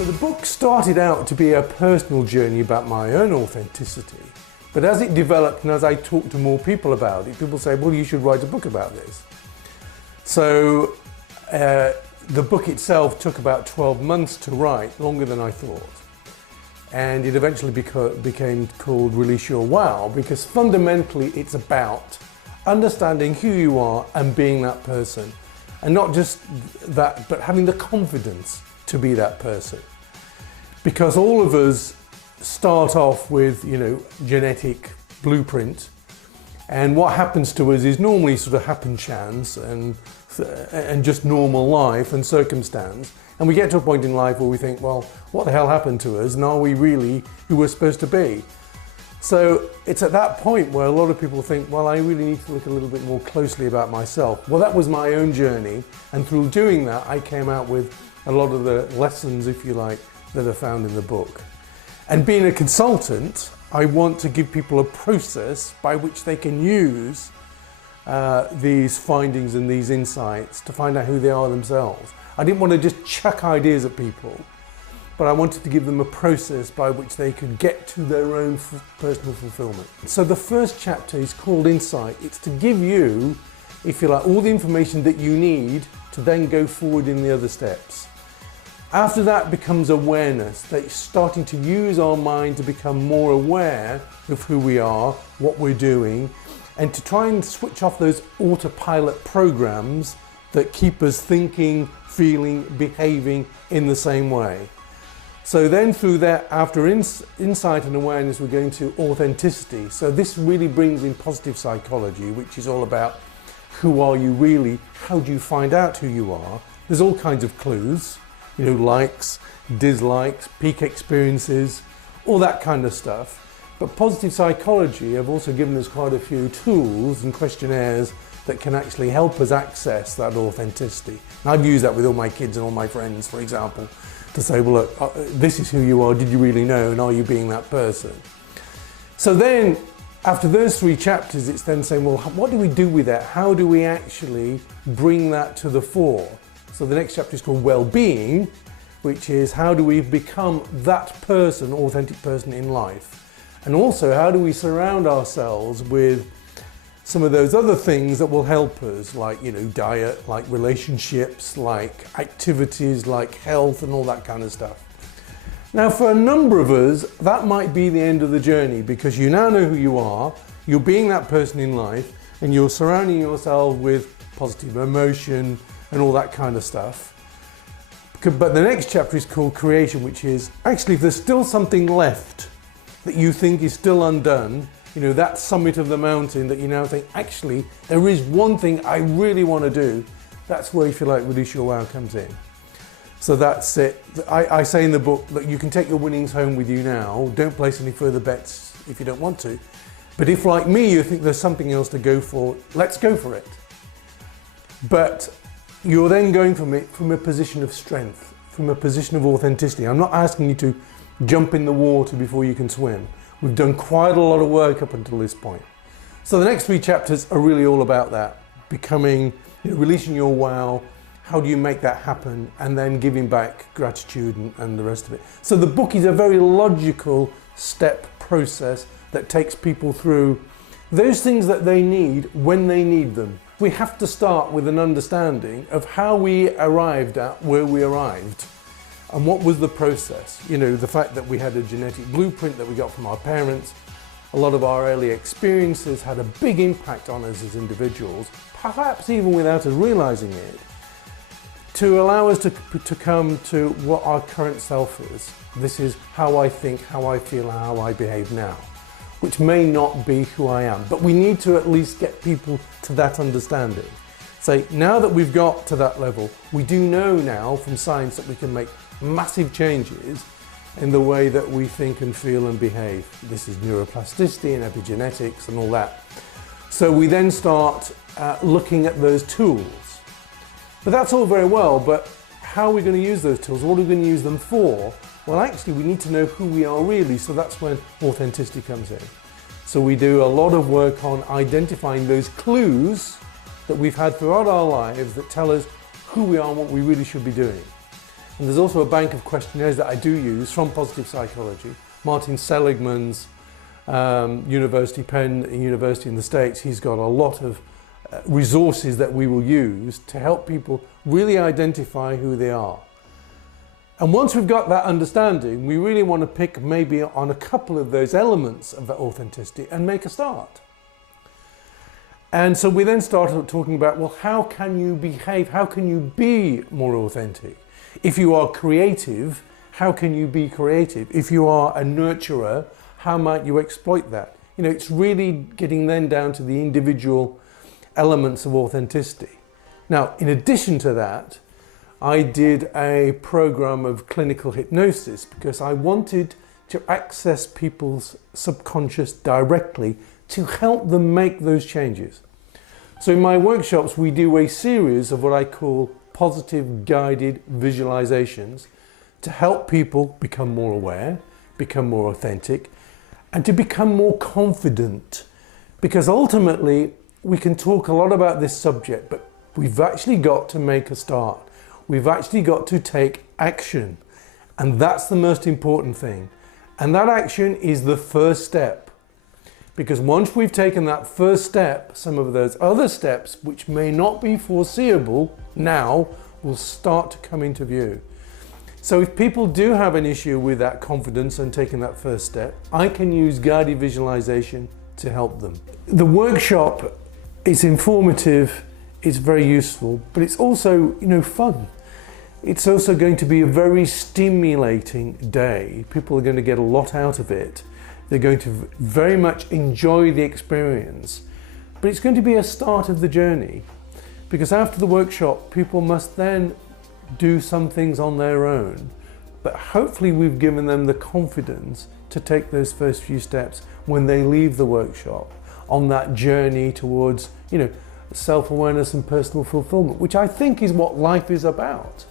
So the book started out to be a personal journey about my own authenticity, but as it developed and as I talked to more people about it, people say, well, you should write a book about this. So the book itself took about 12 months to write, longer than I thought. And it eventually became called Release Your Wow, because fundamentally it's about understanding who you are and being that person. And not just that, but having the confidence to be that person. Because all of us start off with, genetic blueprint. And what happens to us is normally sort of happen chance and just normal life and circumstance. And we get to a point in life where we think, well, what the hell happened to us? And are we really who we're supposed to be? So it's at that point where a lot of people think, well, I really need to look a little bit more closely about myself. Well, that was my own journey. And through doing that, I came out with a lot of the lessons, if you like, that are found in the book. And being a consultant, I want to give people a process by which they can use these findings and these insights to find out who they are themselves. I didn't want to just chuck ideas at people, but I wanted to give them a process by which they could get to their own personal fulfillment. So the first chapter is called Insight. It's to give you, if you like, all the information that you need to then go forward in the other steps. After that becomes awareness, that's starting to use our mind to become more aware of who we are, what we're doing, and to try and switch off those autopilot programs that keep us thinking, feeling, behaving in the same way. So then through that, after insight and awareness, we're going to authenticity. So this really brings in positive psychology, which is all about who are you really, how do you find out who you are. There's all kinds of clues, likes, dislikes, peak experiences, all that kind of stuff. But positive psychology have also given us quite a few tools and questionnaires that can actually help us access that authenticity. And I've used that with all my kids and all my friends, for example, to say, well, look, this is who you are, did you really know, and are you being that person? So then, after those 3 chapters, it's then saying, well, what do we do with that? How do we actually bring that to the fore? So the next chapter is called Well-being, which is how do we become that person, authentic person in life? And also, how do we surround ourselves with some of those other things that will help us, like, diet, like relationships, like activities, like health and all that kind of stuff. Now, for a number of us, that might be the end of the journey because you now know who you are, you're being that person in life, and you're surrounding yourself with positive emotion and all that kind of stuff. But the next chapter is called Creation, which is actually if there's still something left that you think is still undone, that summit of the mountain that you now think, actually, there is one thing I really want to do. That's where, if you like, Release Your Wow comes in. So that's it. I say in the book, look, you can take your winnings home with you now. Don't place any further bets if you don't want to. But if, like me, you think there's something else to go for, let's go for it. But you're then going from it from a position of strength, from a position of authenticity. I'm not asking you to jump in the water before you can swim. We've done quite a lot of work up until this point. So the next 3 chapters are really all about that, becoming, releasing your wow, how do you make that happen, and then giving back gratitude and the rest of it. So the book is a very logical step process that takes people through those things that they need when they need them. We have to start with an understanding of how we arrived at where we arrived. And what was the process? The fact that we had a genetic blueprint that we got from our parents, a lot of our early experiences had a big impact on us as individuals, perhaps even without us realizing it, to allow us to come to what our current self is. This is how I think, how I feel, how I behave now, which may not be who I am. But we need to at least get people to that understanding. So now that we've got to that level, we do know now from science that we can make massive changes in the way that we think and feel and behave. This is neuroplasticity and epigenetics and all that. So we then start looking at those tools. But that's all very well, but how are we going to use those tools? What are we going to use them for? Well, actually, we need to know who we are really, so that's when authenticity comes in. So we do a lot of work on identifying those clues that we've had throughout our lives that tell us who we are and what we really should be doing. And there's also a bank of questionnaires that I do use from Positive Psychology. Martin Seligman's Penn University in the States, he's got a lot of resources that we will use to help people really identify who they are. And once we've got that understanding, we really want to pick maybe on a couple of those elements of that authenticity and make a start. And so we then started talking about, well, how can you behave? How can you be more authentic? If you are creative, how can you be creative? If you are a nurturer, how might you exploit that? You know, it's really getting then down to the individual elements of authenticity. Now, in addition to that, I did a program of clinical hypnosis because I wanted to access people's subconscious directly to help them make those changes. So in my workshops, we do a series of what I call positive guided visualizations to help people become more aware, become more authentic, and to become more confident. Because ultimately, we can talk a lot about this subject, but we've actually got to make a start. We've actually got to take action. And that's the most important thing. And that action is the first step. Because once we've taken that first step, some of those other steps, which may not be foreseeable now, will start to come into view. So if people do have an issue with that confidence and taking that first step, I can use guided visualization to help them. The workshop is informative, it's very useful, but it's also, fun. It's also going to be a very stimulating day. People are going to get a lot out of it. They're going to very much enjoy the experience, but it's going to be a start of the journey, because after the workshop, people must then do some things on their own, but hopefully we've given them the confidence to take those first few steps when they leave the workshop on that journey towards, self-awareness and personal fulfillment, which I think is what life is about.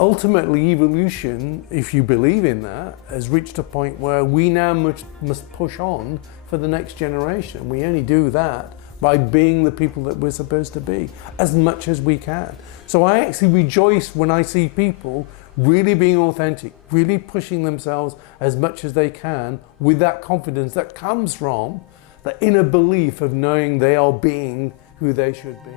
Ultimately, evolution, if you believe in that, has reached a point where we now must push on for the next generation. We only do that by being the people that we're supposed to be, as much as we can. So I actually rejoice when I see people really being authentic, really pushing themselves as much as they can with that confidence that comes from the inner belief of knowing they are being who they should be.